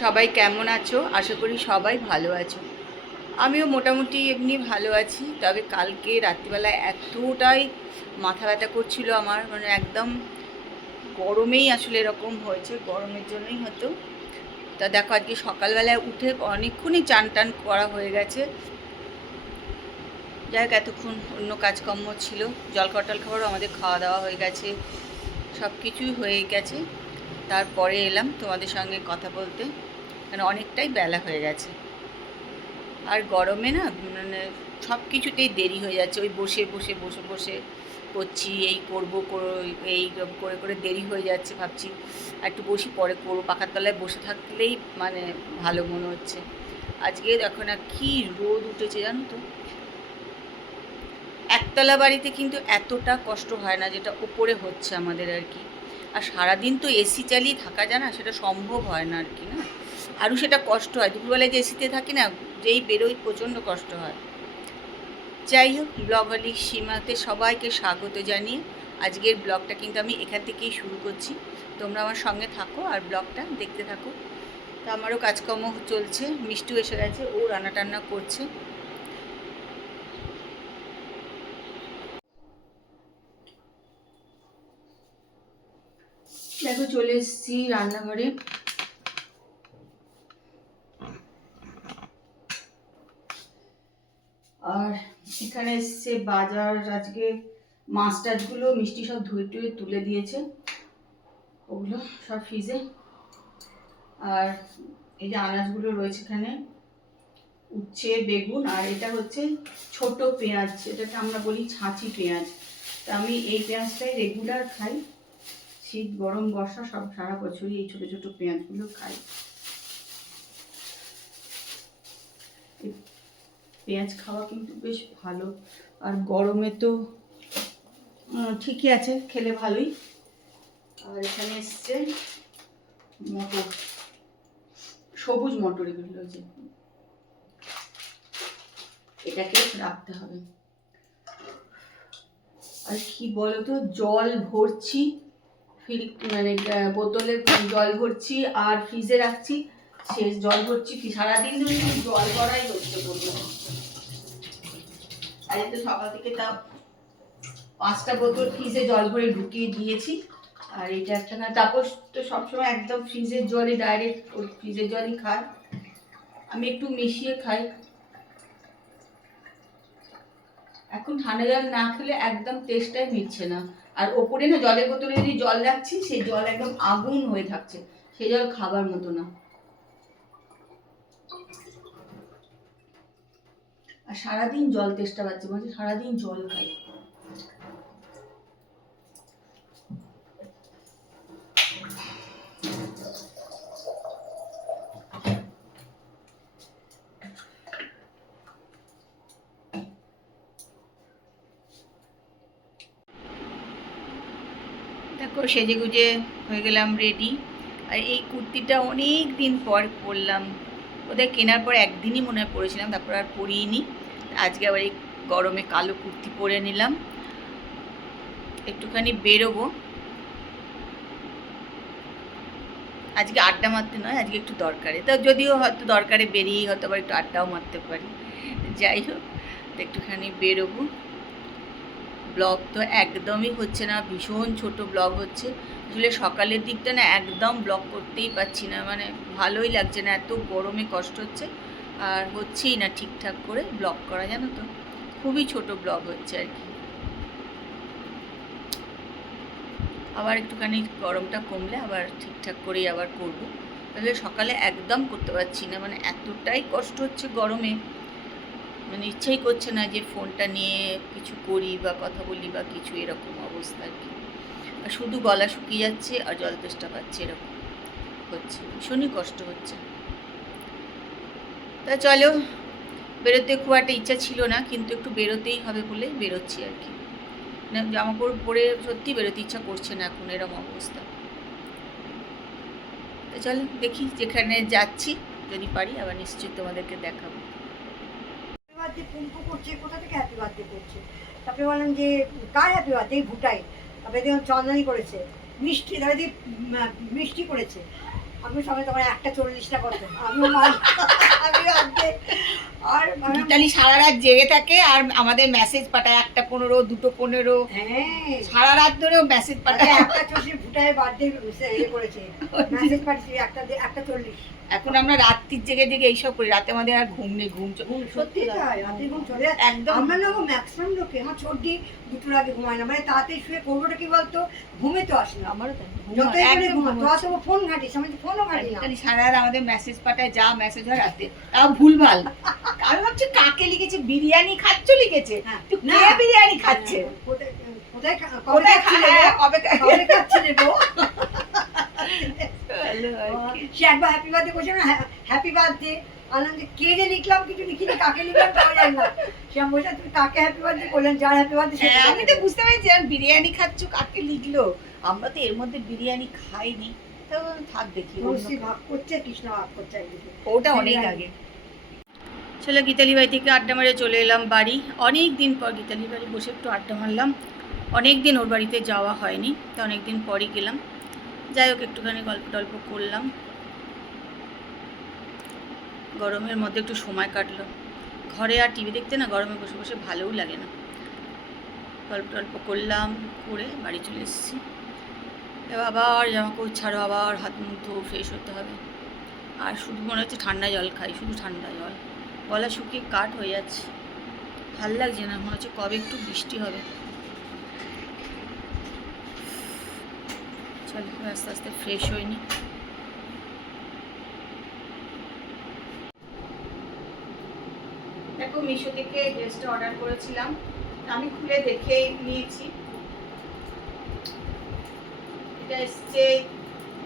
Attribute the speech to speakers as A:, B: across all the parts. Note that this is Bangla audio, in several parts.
A: সবাই কেমন আছো? আশা করি সবাই ভালো আছো। আমিও মোটামুটি এমনি ভালো আছি, তবে কালকে রাত্রিবেলা এতটাই মাথা ব্যথা করছিল আমার মানে একদম গরমেই আসলে এরকম হয়েছে, গরমের জন্যই হতো তা দেখো, আজকে সকালবেলায় উঠে অনেকক্ষণই চান টান করা হয়ে গেছে। যাই হোক এতক্ষণ অন্য কাজকর্ম ছিল। জল কটাল খাবারও আমাদের খাওয়া দাওয়া হয়ে গেছে। সব কিছুই হয়ে গেছে। তারপরে এলাম তোমাদের সঙ্গে কথা বলতে। মানে অনেকটাই বেলা হয়ে গেছে। আর গরমে না মানে সব কিছুতেই দেরি হয়ে যাচ্ছে। ওই বসে বসে বসে বসে করছি, এই করব এই করে করে দেরি হয়ে যাচ্ছে ভাবছি। আর একটু বসি, পরে করব। পাখার তলায় বসে থাকলেই মানে ভালো মনে হচ্ছে। আজকে দেখো না কী রোদ উঠেছে জানো তো? একতলা বাড়িতে কিন্তু এতটা কষ্ট হয় না, যেটা উপরে হচ্ছে আমাদের আর কি। আর সারাদিন তো এসি চালিয়ে থাকা যায় না, সেটা সম্ভব হয় না আর কি, না? আরও সেটা কষ্ট হয়। দুপুরবেলায় যে এসিতে থাকি না, যেই বেরোই প্রচণ্ড কষ্ট হয়। যাই হোক ব্লগালি সীমাতে সবাইকে স্বাগত জানিয়ে আজকের ব্লগটা কিন্তু আমি এখান থেকেই শুরু করছি। তোমরা আমার সঙ্গে থাকো আর ব্লগটা দেখতে থাকো। তো আমারও কাজকর্ম চলছে, মিষ্টু এসে গেছে, ও রান্না টান্না করছে দেখো চলে এসেছি রান্নাঘরে। আর এখানে এসছে বাজার, আজকে মাছ টাছগুলো মিষ্টি সব ধুয়ে টুয়ে তুলে দিয়েছে। ওগুলো সব ফ্রিজে। আর এই যে আনাজগুলো রয়েছে এখানে, উচ্ছে, বেগুন, আর এটা হচ্ছে ছোট পেঁয়াজ, এটাকে আমরা বলি ছাঁচি পেঁয়াজ। তা আমি এই পেঁয়াজটাই রেগুলার খাই। শীত, গরম, বর্ষা, সব সারা বছরই এই ছোট ছোট পেঁয়াজগুলো খাই। পেঁয়াজ খাওয়া কিন্তু বেশ ভালো। আর গরমে তো ঠিকই আছে, খেলে ভালোই। আর এখানে এসছে মটর, সবুজ মটর এগুলো যে, এটাকে রাখতে হবে। আর কি বলতো, জল ভরছি। ফিল মানে বোতলে জল ভরছি আর ফ্রিজে রাখছি। শেষ জল ভরছি সারাদিন ধরে জল ভরাই হচ্ছে বলব আজ তো সকাল থেকে তা পাঁচটা বোতল ফ্রিজে জল ভরে ঢুকিয়ে দিয়েছি। আর এটা একটা না, তাপস তো সবসময় একদম ফ্রিজের জলই ডাইরেক্ট ফ্রিজের জলই খায়। আমি একটু মিশিয়ে খাই। এখন ঠান্ডা জল না খেলে একদম টেস্টটাই মিটছে না। আর ওপরে না জলের বোতলে যদি জল রাখছি, সেই জল একদম আগুন হয়ে থাকছে। সেই জল খাবার মতো না। আর সারাদিন জল তেষ্টা পাচ্ছে, বলছে সারাদিন জল খাই। দেখো সেজে গুজে হয়ে গেলাম রেডি আর এই কুর্তিটা অনেক দিন পর পরলাম। ওদের কেনার পর একদিনই মনে হয় পরেছিলাম, তারপর আর পরিনি। আজকে আবার এই গরমে কালো কুর্তি পরে নিলাম। একটুখানি বেরোবো। আজকে আড্ডা মারতে নয়, আজকে একটু দরকারে। তো যদিও হয়তো দরকারে বেরিয়েই হয়তো আবার একটু আড্ডাও মারতে পারি। যাই হোক, একটুখানি বেরোবো। ব্লগ তো একদমই হচ্ছে না, ভীষণ ছোট ব্লগ হচ্ছে। আসলে সকালের দিকটা না একদম ব্লগ করতেই পারছি না মানে ভালোই লাগছে না, এত গরমে কষ্ট হচ্ছে। আর হচ্ছেই না ঠিকঠাক করে ব্লগ করা, জানো তো? খুবই ছোট ব্লগ হচ্ছে আর কি। আবার একটুখানি গরমটা কমলে আবার ঠিকঠাক করেই আবার করব। তাহলে সকালে একদম করতে পারছি না মানে এতটাই কষ্ট হচ্ছে গরমে। মানে ইচ্ছাই করছে না যে ফোনটা নিয়ে কিছু করি বা কথা বলি বা কিছু এরকম অবস্থা আর কি। আর শুধু গলা শুকিয়ে যাচ্ছে আর জল তেষ্টা পাচ্ছে এরকম হচ্ছে। ভীষণই কষ্ট হচ্ছে। তা চলো, বেরোতে খুব একটা ইচ্ছা ছিল না, কিন্তু একটু বেরোতেই হবে বলে বেরোচ্ছি আর কি। না জামা কাপড় পরে সত্যি বেরোতে ইচ্ছা করছে না এখন এরকম অবস্থা। চলো দেখি যেখানে যাচ্ছি, যদি পারি আবার নিশ্চয়ই তোমাদেরকে দেখাবো।
B: বার্থডে পুম্পু করছে কোথা থেকে হ্যাপি বার্থডে করছে? তারপরে বললাম যে কার হ্যাপি বার্থডে ভুটাই। তারপরে দেখলাম চন্দনী করেছে। মিষ্টি তারপরে মিষ্টি করেছে। আমি সবাই তখন একটা চল্লিশটা কত আমিও আমি অর্ধেক আর মানে
A: মিতালি সারা রাত জেগে থাকে আর আমাদের মেসেজ পাঠায় একটা পনেরো দুটো পনেরো।
B: হ্যাঁ।
A: সারা রাত ধরেও মেসেজ পাঠায়।
B: একটা চল্লিশ ভুটায় বার্থডে ইয়ে করেছে। মেসেজ পাঠিয়েছে একটা একটা চল্লিশ।
A: এখন আমরা রাত্রির জেগে জেগে এইসব করি রাতে আমাদের আর ঘুম নেই ঘুম
B: সত্যি তাই রাতে ঘুম চলে
A: একদম।
B: আমরা না ম্যাক্সিমাম লোকে আমার ছোটদি দুটোর আগে ঘুমায় না মানে তাড়াতাড়ি শুয়ে করবোটা কি বলতো? ঘুমে তো আসে না।
A: আমারও তাই
B: যতই করে ঘুমা তো। আসলে ফোন ঘাটিস আমি ফোনও ঘাটি না
A: সারা রাত আমাদের মেসেজ পাঠায় যা মেসেজ হয় রাতে। তাও ভুলভাল আমি ভাবছি কাকে লিখেছে? বিরিয়ানি খাচ্ছ লিখেছে?
B: হ্যাঁ, না।
A: বিরিয়ানি খাচ্ছে?
B: কোথায় কোথায় কবে
A: কোথায়
B: খাচ্ছি
A: খা-
B: নেব?
A: হ্যাঁ, কবে খা-
B: কবে খাচ্ছি নেব?
A: ভালো আর কি।
B: সে একবার হ্যাপি বার্থডে করছে না হ্যাপি বার্থডে আনন্দে কে যে লিখলাম কিছু লিখিনি কাকে লিখলাম তাও জানি না। সে আমি বলছি তুমি কাকে হ্যাপি বার্থডে করলেন যার হ্যাপি বার্থডে
A: আমি তো বুঝতে পেরেছি আর বিরিয়ানি খাচ্ছ কাকে লিখলো? আমরা তো এর মধ্যে বিরিয়ানি খাইনি। তো থাক দেখি
B: ভাগ করছে কৃষ্ণ ভাগ করছে
A: ওটা অনেক। আগে। চলো গীতালি বাড়ি থেকে আড্ডা মারে চলে এলাম বাড়ি। অনেক দিন পর গীতালি বাড়ি বসে একটু আড্ডা মারলাম। অনেক দিন ওর বাড়িতে যাওয়া হয়নি তো অনেক দিন পরই গেলাম। যাই হোক, একটুখানি গল্প টল্প করলাম। গরমের মধ্যে একটু সময় কাটলো। ঘরে আর টিভি দেখতে না, গরমে বসে বসে ভালোও লাগে না। গল্প টল্প করলাম, করে বাড়ি চলে এসেছি। এবার আবার জামা কাপড় ছাড়ো, আবার হাত মুখ ধো ফ্রেশ হতে হবে। আর শুধু মনে হচ্ছে ঠান্ডা জল খাই, শুধু ঠান্ডা জল। গলা শুকিয়ে কাঠ হয়ে যাচ্ছে। ভালো লাগছে না, মনে হচ্ছে কবে একটু বৃষ্টি হবে। চলো আস্তে আস্তে ফ্রেশ হয়নি। দেখো, মিশো থেকে ড্রেসটা অর্ডার করেছিলাম। আমি খুলে দেখে নিয়েছি। এটা এসছে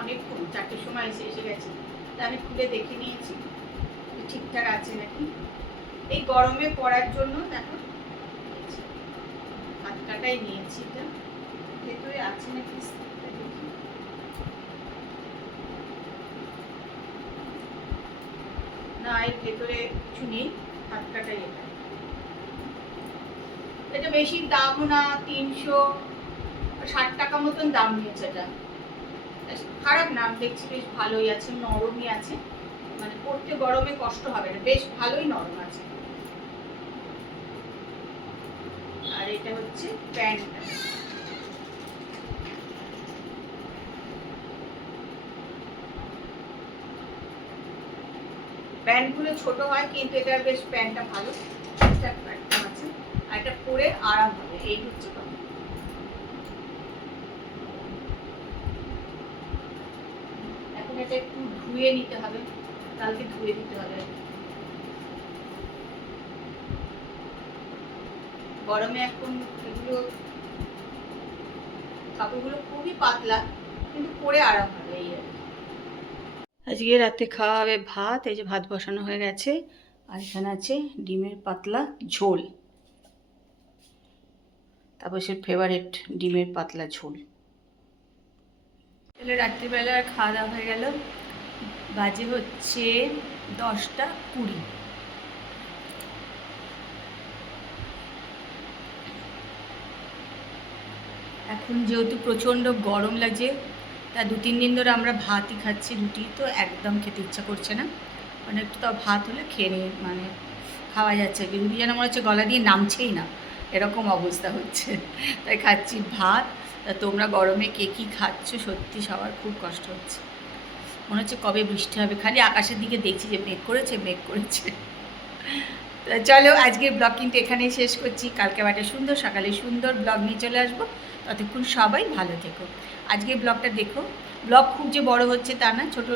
A: অনেকক্ষণ, চারটের সময় এসে এসে গেছে। তা আমি খুলে দেখে নিয়েছি। ঠিকঠাক আছে নাকি? এই গরমে পরার জন্য দেখো হাত কাটাই নিয়েছি এটা। ভেতরে আছে নাকি সেটা দেখি। না ভেতরে কিছু নেই হাত এটা। এটা বেশি দামও না, তিনশো ষাট টাকা মতন দাম নিয়েছে এটা। খারাপ না, দেখছি বেশ ভালোই আছে, নরমই আছে। মানে পড়তে গরমে কষ্ট হবে না, বেশ ভালোই নরম আছে। আর এটা হচ্ছে প্যান্টটা প্যান্টগুলো ছোট হয়, কিন্তু এটার বেশ প্যান্টটা ভালো। ঠিকঠাক আছে। আর এটা পরে আরাম হবে, এই হচ্ছে কথা। এখন এটা একটু ধুয়ে নিতে হবে, কালকে ধুয়ে দিতে হবে গরমে এখন এগুলো, কাপড়গুলো খুবই পাতলা, কিন্তু পরে আরাম। আজকে রাতে খাওয়া হবে ভাত, এই যে ভাত বসানো হয়ে গেছে। আর এখানে আছে ডিমের পাতলা ঝোল। তারপর সে ফেভারিট ডিমের পাতলা ঝোল। তাহলে রাত্রিবেলা খাওয়া দাওয়া হয়ে গেল। বাজে হচ্ছে দশটা কুড়ি। এখন যেহেতু প্রচণ্ড গরম লাগছে তা দু, তিন দিন ধরে আমরা ভাতই খাচ্ছি, রুটি, তো একদম খেতে ইচ্ছা করছে না। মানে একটু তাও ভাত হলে খেয়ে নিয়ে মানে খাওয়া যাচ্ছে। রুটি যেন মনে হচ্ছে গলা দিয়ে নামছেই না, এরকম অবস্থা হচ্ছে। তাই খাচ্ছি ভাত। তা তোমরা গরমে কে কী খাচ্ছ? সত্যি সবার খুব কষ্ট হচ্ছে। মনে হচ্ছে কবে বৃষ্টি হবে। খালি আকাশের দিকে দেখছি যে মেঘ করেছে মেঘ করেছে। চলো, আজকের ব্লগ কিন্তু এখানেই শেষ করছি। কালকে একটা সুন্দর সকালে সুন্দর ব্লগ নিয়ে চলে আসব। ততক্ষণ সবাই ভালো থেকো। আজকের ব্লগটা দেখো। ব্লগ খুব যে বড় হচ্ছে তা না, ছোটো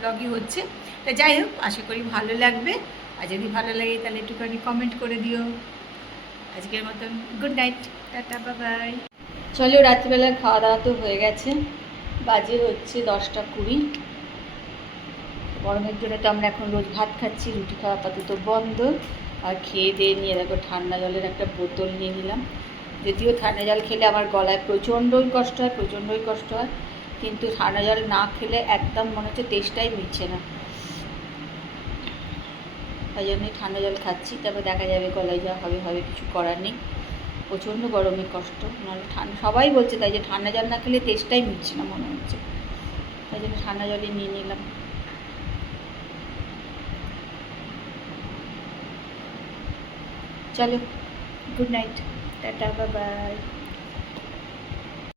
A: ব্লগই হচ্ছে। তা যাই হোক, আশা করি ভালো লাগবে। আর যদি ভালো লাগে, তাহলে একটুখানি কমেন্ট করে দিও। আজকের মতন গুড নাইট টাটা বাবাই চলো, রাত্রিবেলা খাওয়া দাওয়া তো হয়ে গেছে। বাজে হচ্ছে দশটা কুড়ি। গরমের জন্য তো আমরা এখন রোজ ভাত খাচ্ছি, রুটি খাওয়া আপাতত বন্ধ। আর খেয়ে দিয়ে নিয়ে দেখো ঠান্ডা জলের একটা বোতল নিয়ে নিলাম। যদিও ঠান্ডা জল খেলে আমার গলায় প্রচণ্ডই কষ্ট হয়, প্রচণ্ডই কষ্ট হয়। কিন্তু ঠান্ডা জল না খেলে একদম মনে হচ্ছে টেস্টটাই মিটছে না। তাই জন্যই ঠান্ডা জল খাচ্ছি, তারপর দেখা যাবে গলায় যা হবে হবে কিছু করার নেই। প্রচণ্ড গরমে কষ্ট, নাহলে ঠান্ডা সবাই বলছে তাই যে ঠান্ডা জল না খেলে টেস্টটাই মিটছে না মনে হচ্ছে। তাই জন্য ঠান্ডা জলই নিয়ে নিলাম। চলো good night tata bye bye